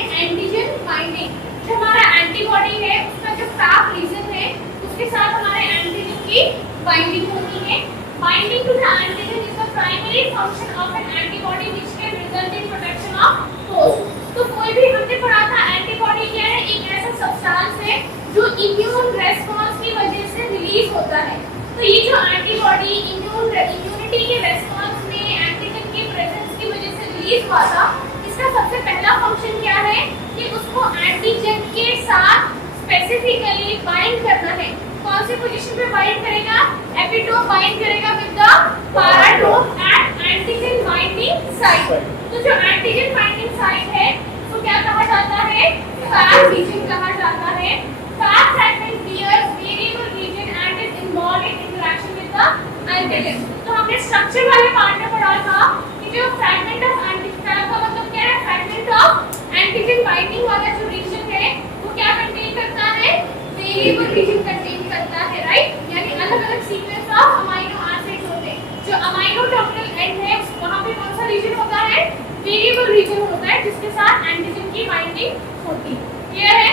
हैं antigen binding. जो हमारा एंटीबॉडी है उसका जो फैब रीजन है उसके साथ हमारे एंटीजन की बाइंडिंग होती है। Binding to the antigen is the primary function of an antibody which can result in protection of host. तो कोई भी हमने पढ़ा था एंटीबॉडी क्या है, एक ऐसा सब्सटेंस है जो इम्यून रेस्पॉन्स की वजह से रिलीज होता है। तो ये जो एंटीबॉडी इम्यूनिटी के रेस्पॉन्स में एंटीजन की प्रेजेंस की वजह से रिलीज हुआ था, इसका सबसे पहला फंक्शन क्या है कि उसको एंटीजन के साथ स्पेसिफिकली बाइंड करना है। कौन सी पोजीशन पे बाइंड करेगा, एपिटोप बाइंड करेगा with the paratope at antigen binding site. तो जो एंटीजन बाइंडिंग साइट है उसको क्या कहा जाता है, फैब रीजन कहा जाता है। Fab fragment bears variable region and is involved in interaction with the antigen. तो हमने स्ट्रक्चर वाले पार्ट में पढ़ा था कि जो फ्रैगमेंट ऑफ एंटीजन का मतलब क्या है, फ्रैगमेंट ऑफ एंटीजन बाइंडिंग वाला जो रीजन है वो क्या कंटेन करता है, वेरिएबल रीजन कंटेन करता है, राइट। यानी अलग अलग सीक्वेंस ऑफ अमीनो एसिड्स होते हैं। जो अमीनो टर्मिनल एंड है वहां पे कौन सा रीजन होता है, वेरिएबल रीजन होता है जिसके साथ एंटीजन की बाइंडिंग होती है। क्लियर है।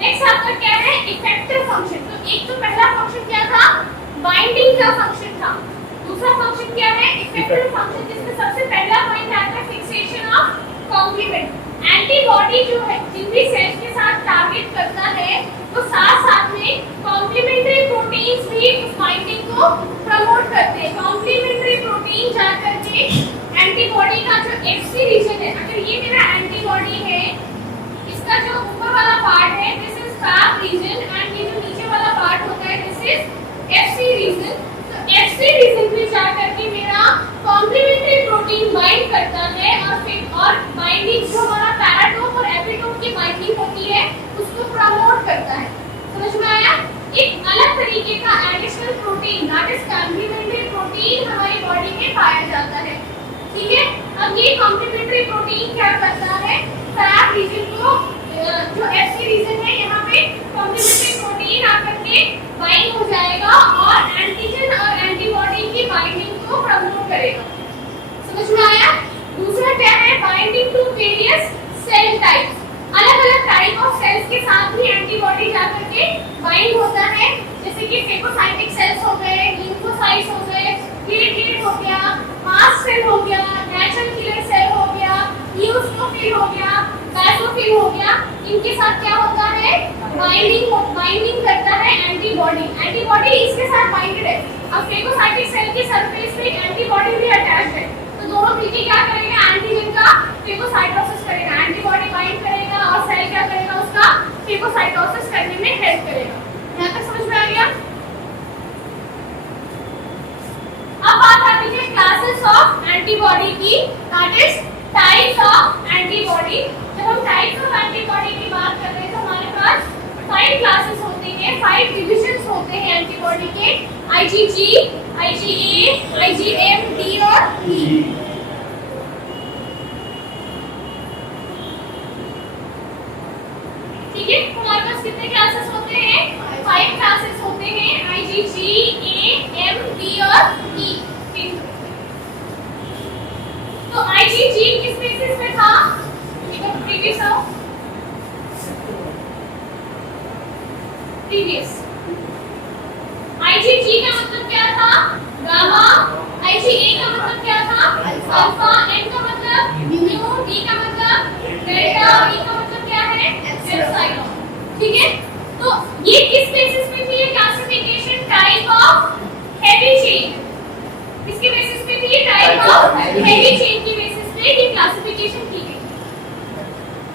नेक्स्ट आपका क्या है, इफेक्टिव फंक्शन। तो एक तो पहला फंक्शन क्या था, बाइंडिंग का फंक्शन था। दूसरा फंक्शन क्या है, इफेक्टिव फंक्शन, जिसमें सबसे पहला पॉइंट आता है फिक्सेशन ऑफ कॉम्प्लीमेंट। एंटीबॉडी जो है जिन भी सेल्स के साथ टारगेट करता है वो साथ साथ में कॉम्प्लीमेंट्री प्रोटीन्स भी उस बाइंडिंग को प्रमोट करते हैं। कॉम्प्लीमेंट्री प्रोटीन जाकर के एंटीबॉडी का जो एफसी रीजन है, अगर ये मेरा एंटीबॉडी है, इसका जो ऊपर वाला पार्ट है this is Fab region and ये जो नीचे वाला पार्ट होता है दिस इज एफसी रीजन। तो एफसी रीजन में जाकर के मेरा कॉम्प्लीमेंट्री प्रोटीन बाइंड करता है और बाइंडिंग जो हमारा पैराटोप और एपिटोप की बाइंडिंग होती है उसको प्रमोट करता है। समझ में आया। एक अलग तरीके का additional protein that is complementary protein हमारी बॉडी में पाया जाता है। ठीक है। अब ये कॉम्प्लीमेंट्री प्रोटीन क्या करता है, फैब रीजन को जो एफसी रीजन है यहाँ पे कॉम्प्लीमेंट्री प्रोटीन आकर के बाइंड हो जाएगा और एंटीजन और एंटीबॉडी की बाइंडिंग को प्रमोट करेगा। समझ में आया। दूसरा क्या है, binding to various cell types. अलग अलग टाइप ऑफ सेल्स के साथ भी एंटीबॉडी जाकर के बाइंड होता है, जैसे कि फेगोसाइटिक सेल्स हो गए, लिम्फोसाइट्स हो गए, प्लेटलेट हो गया, मास्ट सेल हो गया, नेचुरल किलर सेल हो गया, यूसोफिल हो गया, बैसोफिल हो गया। इनके साथ क्या होता है, बाइंडिंग करता है एंटीबॉडी। एंटीबॉडी इसके साथ बाइंडेड है। अब फेगोसाइटिक सेल के सरफेस पे एंटीबॉडी भी अटैच्ड है, तो दोनों मिलकर क्या करेंगे, एंटीजन का फेगोसाइटोसिस करेगा। एंटीबॉडी बाइंड करेगा और सेल क्या करेगा, उसका फेगोसाइटोसिस करने में हेल्प करेगा। यहाँ तक समझ में आ गया। अब बात आती है क्लासेस ऑफ एंटीबॉडी की, that is types of antibody. जब हम टाइप्स ऑफ एंटीबॉडी की बात कर रहे हैं तो हमारे पास 5 क्लासेस होते हैं, 5 डिविजन्स होते हैं एंटीबॉडी के, IgG, IgA, IgM, D और E। ठीक है। हमारे पास कितने क्लासेस होते हैं, 5 क्लासेस होते हैं, IgG, A, M, D और E। तो IgG किस बेसिस पे था, प्रीवियस IgG का मतलब क्या था, गामा, IgA का मतलब क्या था, अल्फा, N का मतलब म्यू, D का मतलब डेल्टा, E का मतलब क्या है, एप्सिलॉन। ठीक है। तो ये किस बेसिस पे थी, ये classification type of heavy chain, किसके बेसिस पे थी, टाइप ऑफ हेवी चेन की बेसिस पे ये क्लासिफिकेशन की गई।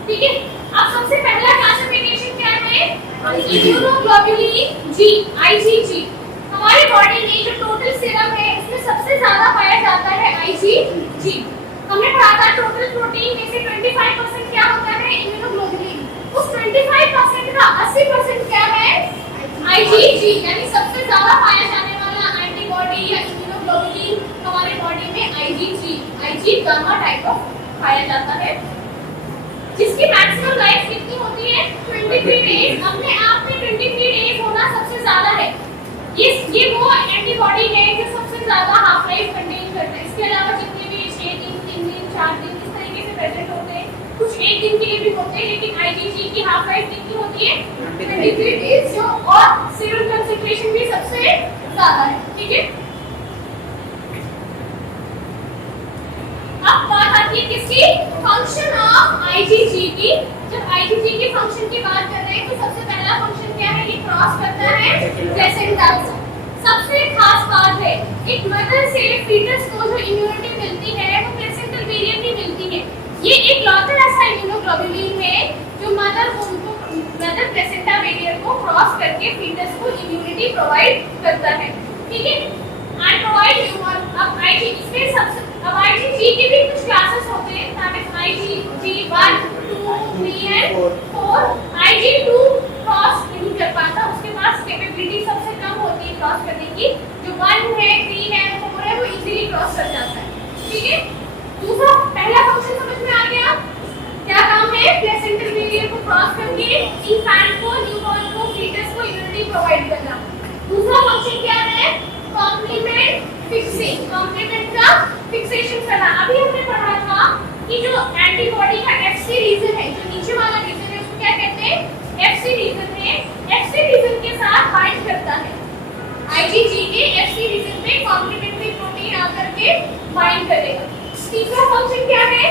ठीक है। अब सबसे पहला क्लासिफिकेशन क्या है, इम्यूनोग्लोबुलिन जी, IgG। हमारे बॉडी में जो टोटल सीरम है इसमें सबसे ज्यादा पाया जाता है IgG। हमने पढ़ा था टोटल प्रोटीन में से 25% क्या होता है, इम्यूनोग्लोबुलिन। उस 25% का 80% क्या है, IgG। यानी सबसे ज्यादा पाया जाने वाला एंटीबॉडी या इम्यूनोग्लोबुलिन हमारे बॉडी में IG गामा टाइप ऑफ पाया जाता है, जिसकी मैक्सिमम लाइफ कितनी होती है, 23 डेज। अपने आप में 23 डेज होना सबसे ज्यादा है। ये वो एंटीबॉडी है जो सबसे ज्यादा हाफ लाइफ कंटेन करता है। इसके अलावा जितने भी 6 दिन, 3 दिन, 4 दिन इस तरीके से एक दिन के लिए भी होते हैं, लेकिन IgG की हाफ लाइफ कितनी होती है 23 डेज, जो और सीरम कंसंट्रेशन भी सबसे ज्यादा है। ठीक है, अब बात आती है किसकी, फंक्शन ऑफ IgG की। जब IgG के फंक्शन की बात कर रहे हैं तो सबसे पहला फंक्शन क्या है, ये क्रॉस करता है प्लेसेंटा से। सबसे खास बात है, एक मदर से फीटस को जो इम्यूनिटी मिलती है वो प्लेसेंटल वेरिएंट ही मिलती है। ये एक लौता ऐसा इम्यूनोग्लोबुलिन है जो मदर प्लेसेंटा वेरिएंट को क्रॉस करके फीटस को इम्यूनिटी प्रोवाइड करता है। ठीक है, आई प्रोवाइड अब IgG के भी कुछ क्लासेस होते हैं, that is IgG 1 2 3 and 4। Ig2 cross नहीं कर पाता, उसके पास कैपेबिलिटी सबसे कम होती है क्रॉस करने की। जो 1 है 3 है 4 है वो इजीली क्रॉस कर जाता है। ठीक है, दूसरा पहला फंक्शन समझ में आ गया, क्या काम है, प्लेसेंटल वेरिएंट को क्रॉस करके इन्फेंट को, न्यूबॉर्न को, फीटस को इम्यूनिटी प्रोवाइड करना। दूसरा फंक्शन क्या है, कॉम्प्लीमेंट फिक्सिंग, कॉम्प्लीमेंट का फिक्सेशन करना। अभी हमने पढ़ा था कि जो एंटीबॉडी का FC रीजन है, जो नीचे वाला रीजन है उसको क्या कहते हैं, FC रीजन है। FC रीजन के साथ बाइंड करता है, IgG के FC रीजन पे कॉम्प्लीमेंट्री प्रोटीन आकर के बाइंड करेगा। तीसरा फंक्शन क्या है,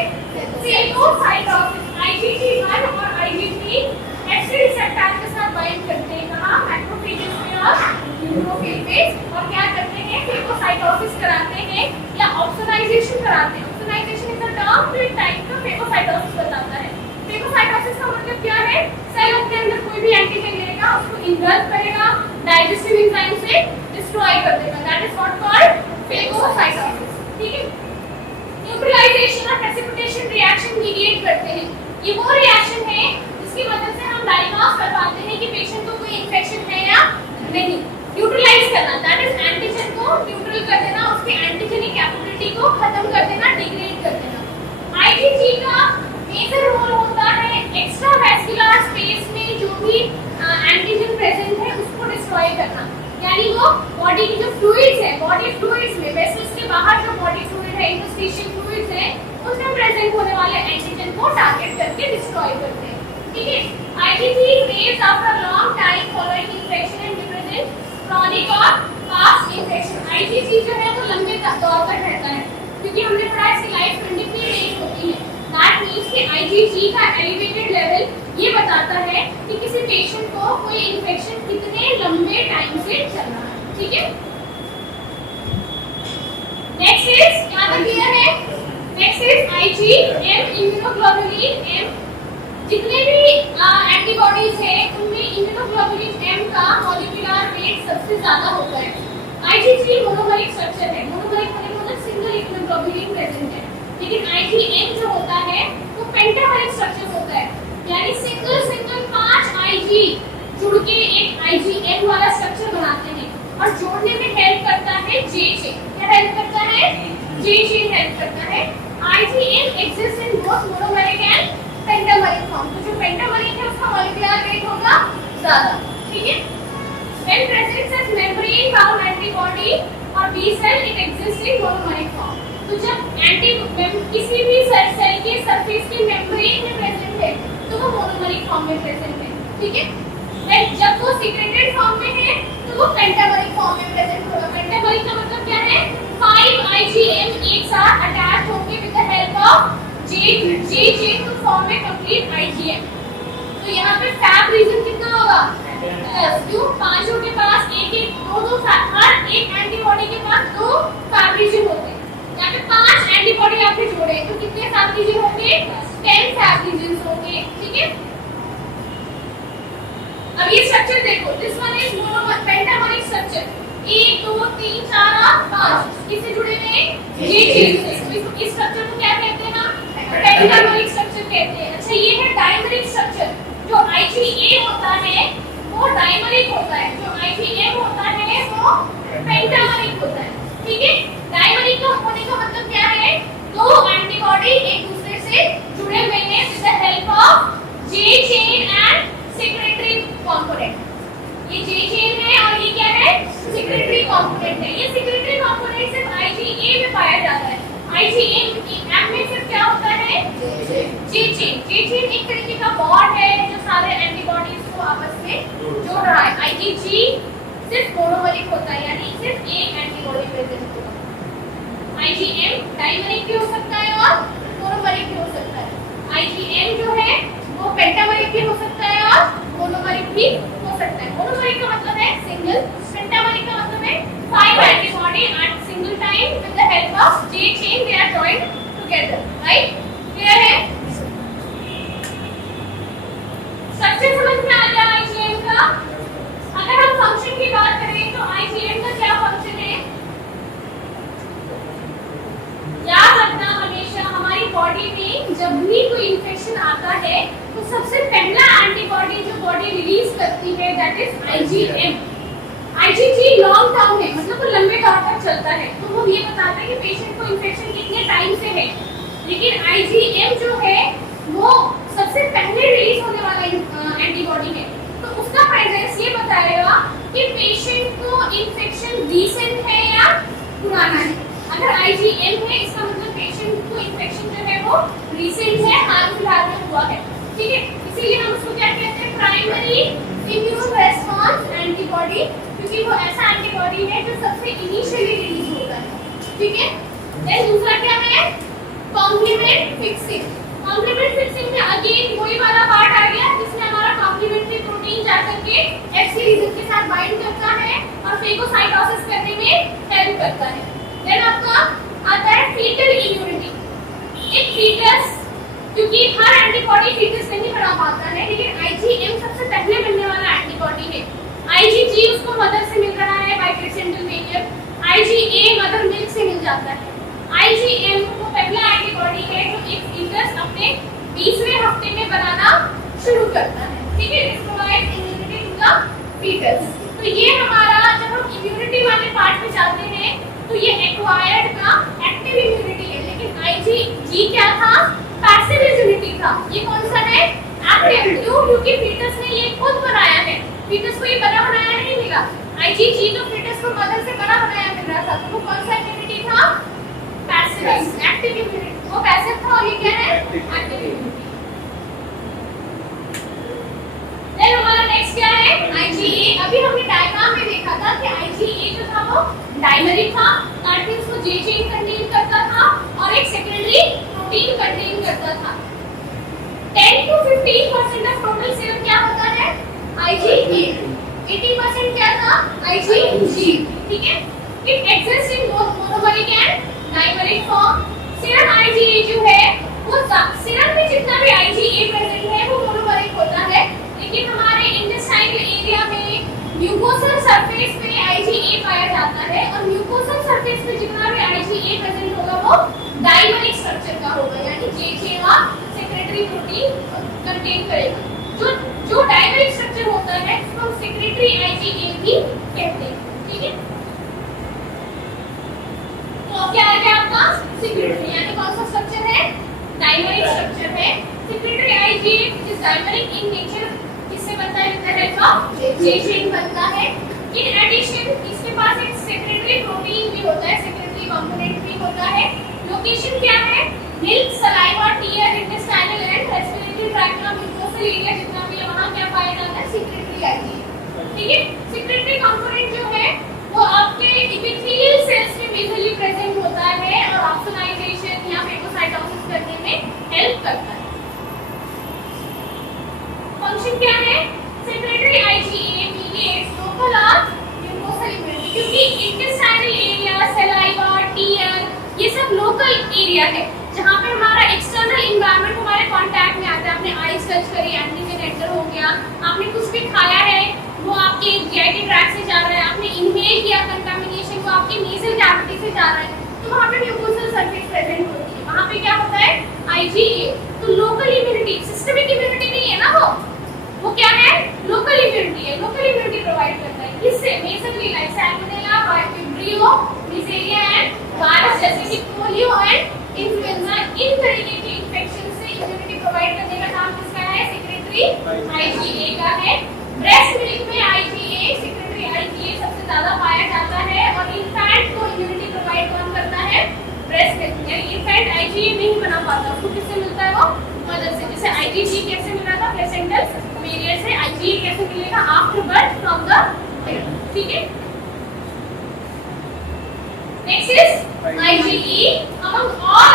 फेगोसाइटोसिस। IgG1 और IgG FC रिसेप्टर के साथ बाइंड करते हैं, कहां, मैक्रोफेजेस में और न्यूट्रोफिल में, और क्या करते हैं, फेगोसाइटोसिस कराते हैं या ऑक्सोनाइजेशन कराते हैं। ऑक्सोनाइजेशन इज अ टर्म जो एक टाइप का फेगोसाइटोसिस बताता है। फेगोसाइटोसिस का मतलब क्या है, सेल के अंदर कोई भी एंटीजन लेगा, उसको इन्वर्ट करेगा, डाइजेस्टिव एंजाइम से डिस्ट्रॉय कर देगा, that is what called phagocytosis. ठीक है, न्यूट्रलाइजेशन और प्रेसिपिटेशन रिएक्शन मीडिएट करते हैं। ये वो रिएक्शन है जिसकी मदद से हम डायग्नोस कर पाते हैं कि पेशेंट को कोई इंफेक्शन है या नहीं। न्यूट्रलाइज करना, दैट इज एंटीजन को न्यूट्रल कर देना, उसके एंटीजेनिक कैपेबिलिटी को खत्म कर देना, डिग्रेड कर देना। IgG का मेजर रोल होता है एक्स्ट्रा वैस्कुलर स्पेस में जो भी एंटीजन प्रेजेंट है उसको डिस्ट्रॉय करना, यानी वो बॉडी की जो फ्लूइड्स है, बॉडी फ्लूइड्स में, वेसल्स के बाहर जो बॉडी फ्लूइड है, इंटरस्टिशियल फ्लूइड्स है, उसमें प्रेजेंट होने वाले एंटीजन को टारगेट करके डिस्ट्रॉय करते हैं। ठीक है, IgG raise after long time following infection and represent chronic और फास्ट इन्फेक्शन। IgG जो है वो लंबे दौर तक रहता है, क्योंकि हमने पढ़ा इसकी लाइफ 23 डेज होती है। दैट मींस कि IgG का एलिवेटेड लेवल ये बताता है कि किसी पेशेंट को कोई इन्फेक्शन कितने लंबे टाइम से चल रहा है। ठीक है, नेक्स्ट इज क्या क्लियर है, next is IgM, immunoglobulin M। जितने भी एंटीबॉडीज है उनमें इम्यूनोग्लोबुलिन M का मॉलिक्यूलर वेट सबसे ज्यादा होता है। IgG मोनोमरिक स्ट्रक्चर है, मोनोमरिक होने का मतलब सिंगल इम्यूनोग्लोबुलिन प्रेजेंट है, लेकिन IgM जो होता है वो पेंटामरिक स्ट्रक्चर होता है, यानी सिंगल 5 Ig जुड़ के एक IgM वाला स्ट्रक्चर बनाते हैं, और जोड़ने में हेल्प करता है JJ। क्या हेल्प करता है, JJ हेल्प करता है। IgM exists in both monomeric and pentameric form. तो जो पेंटामरिक है उसका मॉलिक्यूलर वेट होगा ज्यादा। ठीक है, when present as membrane bound antibody और B cell it exists in monomeric form। तो जब किसी भी सेल के सरफेस के मेम्ब्रेन में प्रेजेंट है तो वो मोनोमरिक फॉर्म में प्रेजेंट है। ठीक है, जब वो सीक्रेटेड फॉर्म में है तो वो पेंटामरिक फॉर्म में प्रेजेंट होगा। पेंटामरिक का मतलब क्या है, 5 IgM एक साथ अटैच होंगे with the help of JJ to form a complete IgM। तो यहाँ पे फैब रीजन कितना होगा, 10, क्यों, पांचों के पास एक दो हर एक एंटीबॉडी के पास 2 फैब रीजन होते हैं। यहाँ पे 5 एंटीबॉडी आपने जोड़े तो कितने फैब रीजन होंगे, 10 फैब रीजन होंगे। ठीक है, अब ये स्ट्रक्चर देखो, दिस वन इज पेंटामरिक स्ट्रक्चर, 1 2 3 4 और 5 किससे जुड़े हुए हैं, JJ से। इस स्ट्रक्चर को क्या कहते हैं, पेंटामरिक स्ट्रक्चर कहते हैं। अच्छा, ये है डायमरिक स्ट्रक्चर, जो IgA होता है वो डायमरिक होता है, जो IgM होता है वो पेंटामरिक होता है। ठीक है, डायमरिक का होने का मतलब क्या है, 2 एंटीबॉडी एक दूसरे से जुड़े हुए हैं with the help of J chain and secretary component. ये J चेन है और ये क्या है, सेक्रेटरी कंपोनेंट है। ये सेक्रेटरी कंपोनेंट सिर्फ IgA में पाया जाता है। IgM में सिर्फ क्या होता है, जे चेन एक तरीके का बॉन्ड है जो सारे एंटीबॉडीज को आपस में जोड़ रहा है। आईजीजी सिर्फ मोनोमरिक होता है, यानी सिर्फ एक एंटीबॉडी प्रेजेंट होगा। आईजीएम डाइमरिक भी हो सकता है और मोनोमरिक भी हो सकता है। आईजीएम जो है वो पेंटामरिक भी हो सकता है और मोनोमरिक भी हो सकता है। मोनोमरिक का मतलब है सिंगल, पेंटामरिक का मतलब है 5 antibody at single time with the help of J chain they are joined together, right? Clear है? स्ट्रक्चर समझ में आ गया आईजीएम का? अगर हम फंक्शन की बात करें तो आईजीएम का क्या फंक्शन है? याद रखना हमेशा हमारी बॉडी में जब भी कोई इन्फेक्शन आता है तो सबसे पहला एंटीबॉडी जो बॉडी रिलीज करती है that is IgM. IgG long term है, मतलब वो लंबे तौर तक चलता है, तो वो ये बताता है कि पेशेंट को इन्फेक्शन कितने टाइम से है। लेकिन आईजीएम जो है वो सबसे पहले रिलीज होने वाला एंटीबॉडी है, तो उसका प्रेजेंस ये बताएगा कि पेशेंट को इन्फेक्शन रीसेंट है या पुराना है। अगर आईजीएम है इसका मतलब पेशेंट को इन्फेक्शन जो है वो रीसेंट है, हाल फिलहाल में हुआ है, ठीक है? इसीलिए हम उसको क्या कहते हैं? प्राइमरी इम्यून रेस्पॉन्स एंटीबॉडी, क्योंकि वो ऐसा एंटीबॉडी है जो सबसे इनिशियली रिलीज होता है, ठीक है? देन दूसरा क्या है? Complement fixing. कॉम्प्लीमेंट फिक्सिंग में अगेन वही वाला पार्ट आ गया जिसमें हमारा कॉम्प्लीमेंट्री प्रोटीन जाकर के एफसी रीजन के साथ बाइंड करता है और फेगोसाइटोसिस करने में हेल्प करता है। देन आपका आता है फीटल इम्यूनिटी। एक फीटस, क्योंकि हर एंटीबॉडी फीटस नहीं बना पाता है, लेकिन आईजीएम सबसे पहले मिलने वाला एंटीबॉडी है। आईजीजी उसको मदर से मिल रहा है by placental variant, IgA mother milk से मिल जाता है। आईजीएम वो पहला एंटीबॉडी है जो एक फीटस अपने 20वें हफ्ते में बनाना शुरू करता है, ठीक है? This provides immunity to the foetus. तो ये हमारा, जब हम इम्यूनिटी वाले पार्ट में जाते हैं तो ये एक्वायर्ड का एक्टिव इम्यूनिटी है, लेकिन आईजीजी क्या था? पैसिव इम्यूनिटी था। ये कौन सा है? एक्टिव। क्यों? क्योंकि फीटस ने ये खुद बनाया है, फीटस को ये बना बनाया नहीं मिला। आईजीजी तो फीटस को मदर से बना बनाया मिल रहा था, तो वो कौन सा इम्यूनिटी था? पैसिव। एक्टिव इम्यूनिटी वो पैसिव था और ये क्या है? Active immunity. देन हमारा नेक्स्ट क्या है? आईजीए। अभी हमने डायग्राम में देखा था कि आईजीए जो था वो डाइमरिक था, दैट मींस वो जे चेन कंटेन करता था और एक सेकेंडरी प्रोटीन कंटेन करता था। 10 to 15% ऑफ टोटल सीरम क्या होता है? आईजीए। 80% क्या था? आईजीजी, ठीक है? It exist in both monomeric and dimeric form. Serum IgA जो है वो सीरम में जितना भी आईजीए प्रेजेंट है वो मोनोमरिक होता है, लेकिन हमारे इंटेस्टाइनल एरिया में म्यूकोसल सरफेस पे आईजीए पाया जाता है और म्यूकोसल सरफेस पे जितना भी आईजीए प्रेजेंट होगा वो डाइमरिक स्ट्रक्चर का होगा, यानी जे चेन और सेक्रेटरी प्रोटीन कंटेन करेगा। जो डाइमरिक स्ट्रक्चर होता है उसको सेक्रेटरी आईजीए भी कहते हैं, ठीक है? तो क्या आ गया आपका? सेक्रेटरी, यानी कौन सा स्ट्रक्चर है? डाइमरिक स्ट्रक्चर है। Secretary IgA which is dimeric in nature किससे बनता है? With the help of J chain बनता है। इन एडिशन इसके पास एक सेक्रेटरी प्रोटीन भी होता है, सेक्रेटरी कंपोनेंट भी होता है। लोकेशन क्या है? Milk, saliva, tear, intestinal and respiratory tract का म्यूकोसल एरिया जितना भी है वहां क्या पाया जाता है? सेक्रेटरी आईजीए, ठीक है? सेक्रेटरी कंपोनेंट जो है वो आपके एपिथेलियल सेल्स में मेजरली प्रेजेंट होता है और ऑक्सीडाइजेशन या फेगोसाइटोसिस करने में हेल्प करता है। फंक्शन क्या है? सेक्रेटरी आईजीए मीडिएट्स लोकल और म्यूकोसल इम्यूनिटी, क्योंकि इंटेस्टाइनल एरिया, सलाइवा, टीयर ये सब लोकल एरिया है जहाँ पे हमारा एक्सटर्नल एनवायरनमेंट हमारे कांटेक्ट में आता है। आपने आइस टच करी, एंटीजन एंटर हो गया, आपने कुछ भी खाया है वो आपके जीआईटी ट्रैक्ट से जा रहा है, आपने इनहेल किया कंटामिनेशन वो आपके नेजल कैविटी से जा रहा है, तो वहाँ पे म्यूकोसल सरफेस प्रेजेंट होती है। वहाँ पे क्या होता है? आईजीए। तो लोकल इम्यूनिटी, सिस्टमिक इम्यूनिटी नहीं है ना, वो क्या है? लोकल इम्यूनिटी है। लोकल इम्यूनिटी प्रोवाइड करता है किससे? Majorly like salmonella, vibrio, neisseria and virus जैसे कि पोलियो एंड इन्फ्लुएंजा, इन तरीके के इन्फेक्शन से इम्यूनिटी प्रोवाइड करने का काम किसका है? सेक्रेटरी आईजीए का है। ब्रेस्ट मिल्क में आईजीए, सेक्रेटरी आईजीए सबसे ज्यादा पाया जाता है और इन्फेंट को इम्यूनिटी प्रोवाइड कौन करता है? Breast milk. यानी इन्फेंट आईजीए नहीं बना पाता, उसको किससे मिलता है? वो मदद से, जैसे IgG कैसे मिला था प्लेसेंटल बैरियर से, IgE कैसे मिलेगा after birth from the egg, ठीक है। Next is IgE among all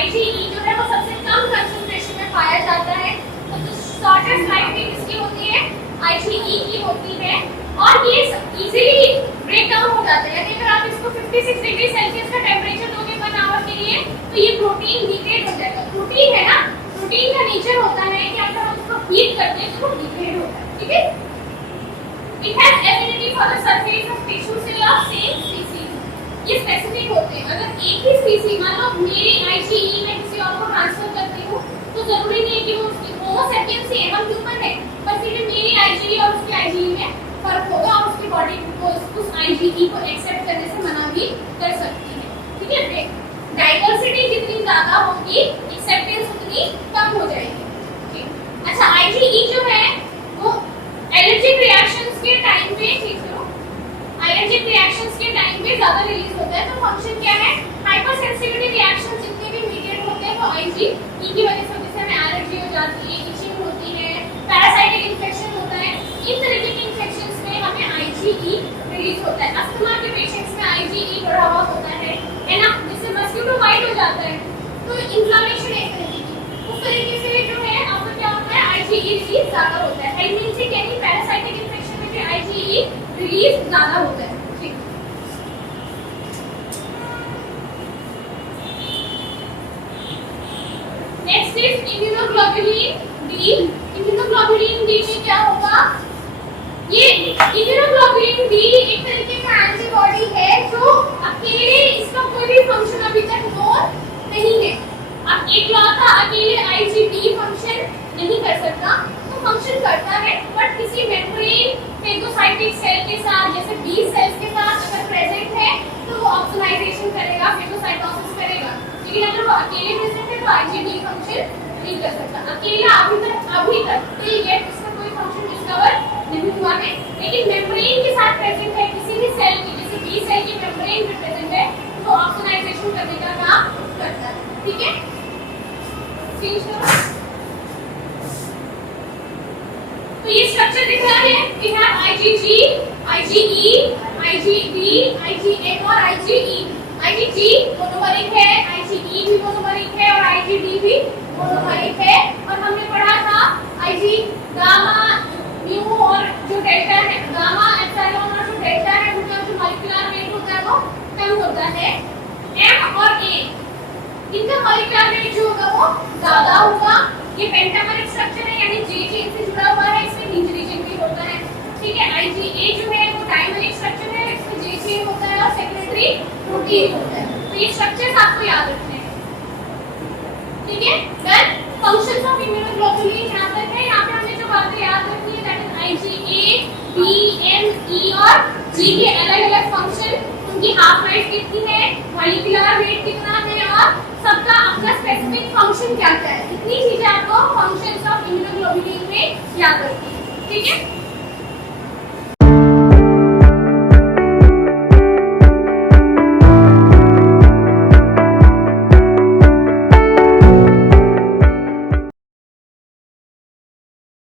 IgE जो है वो सबसे कम कंसंट्रेशन में पाया जाता है, तो जो शॉर्टेस्ट लाइफ टाइम इसकी होती है IgE की होती है, और ये इजीली ब्रेक डाउन हो जाता है। यानी अगर आप इसको 56 डिग्री सेल्सियस का टेंपरेचर दोगे 1 आवर के लिए तो ये प्रोटीन डिग्रेड हो जाएगा। प्रोटीन है ना, प्रोटीन का नेचर होता है कि अगर हम इसको हीट करते हैं तो वो डिग्रेड होता है, ठीक है। It has affinity for the surface of tissue cell of same species, ये स्पेसिफिक होते हैं। अगर एक ही स्पीसीज मान लो मेरी IgE मैं किसी और को ट्रांसफर करती हूं तो जरूरी नहीं है कि वो उसकी होमो सेपियंस से हम ह्यूमन है, पर फिर मेरी IgE और उसकी IgE में फर्क होगा और उसकी बॉडी को उस IgE को एक्सेप्ट करने से मना भी कर सकती है, ठीक है। डाइवर्सिटी जितनी ज्यादा होगी एक्सेप्टेंस उतनी कम हो जाएगी, ठीक। अच्छा, IgE जो है वो एलर्जिक रिएक्शंस के टाइम पे, ठीक है, एलर्जिक रिएक्शंस के टाइम पे ज्यादा रिलीज होता है। तो फंक्शन क्या है, हाइपर सेंसिटिविटी रिएक्शन जितने भी मीडिएट होते हैं वो IgE की वजह से जैसे हमें एलर्जी हो जाती है, इचिंग होती है, पैरासाइटिक इन्फेक्शन होता है, इन तरीके के इन्फेक्शंस में हमें IgE रिलीज होता है। अस्थमा के पेशेंट्स में IgE बढ़ा हुआ होता है ना, जिससे मस्कुलो वाइट हो जाता है, तो इन्फ्लेमेशन एक तरीके की, उस तरीके से जो है आपका क्या होता है IgE रिलीज ज्यादा होता है। हेलमिंथिक यानी पैरासाइटिक इन्फेक्शन में भी IgE रिलीज ज्यादा होता है, ठीक। Next is immunoglobulin D. Immunoglobulin D में क्या होगा, ये इम्यूनोग्लोबुलिन डी एक तरीके का एंटीबॉडी है जो अकेले इसका कोई भी फंक्शन अभी तक नोन नहीं है। अब इकलौता अकेले IgD फंक्शन नहीं कर सकता, तो फंक्शन करता है बट किसी मेम्ब्रेन फेगोसाइटिक सेल के साथ, जैसे B सेल्स के साथ अगर प्रेजेंट है तो वो ऑक्सीडाइजेशन करेगा, फेगोसाइटोसिस करेगा। लेकिन अगर वो अकेले प्रेजेंट है तो IgD फंक्शन नहीं कर सकता। अकेला अभी तक टिल येट इसका कोई फंक्शन डिस्कवर नहीं हुआ है, लेकिन मेम्ब्रेन के साथ प्रेजेंट है किसी भी सेल की, जैसे B सेल की मेम्ब्रेन में प्रेजेंट है तो ऑक्सीडाइजेशन करने का काम करता है, ठीक है। तो ये स्ट्रक्चर दिख रहा है, we have IgG, IgE, IgD, IgM और IgE। IgG मोनोमरिक है, IgE भी मोनोमरिक है और IgD भी मोनोमरिक है। और हमने पढ़ा था Ig गामा म्यू और जो डेल्टा है, गामा एप्सिलॉन और जो डेल्टा है उनका जो मॉलिक्यूलर वेट होता है वो कम होता है। M और A इनका मॉलिक्यूलर वेट जो होगा वो ज्यादा होगा। ये पेंटामेरिक स्ट्रक्चर है यानी J चेन से जुड़ा हुआ है, इसमें हिंज रीजन भी होता है, ठीक है। IgA जो है वो डायमेरिक स्ट्रक्चर है, इसमें J चेन होता है और सेकेंडरी प्रोटीन होता है। तो ये स्ट्रक्चर्स आपको याद रखने हैं, ठीक है। देन फंक्शंस ऑफ इम्यूनोग्लोबुलिन यहां तक है। यहां पे हमने जो बातें याद रखनी है that is IgA, B, M, E और G के अलग-अलग फंक्शन, उनकी हाफ लाइफ कितनी है, मॉलिक्यूलर वेट कितना है और सबका अपना स्पेसिफिक फंक्शन क्या क्या है। इतनी चीजें आपको फंक्शंस ऑफ इम्यूनोग्लोबुलिन में याद रखनी है, ठीक है।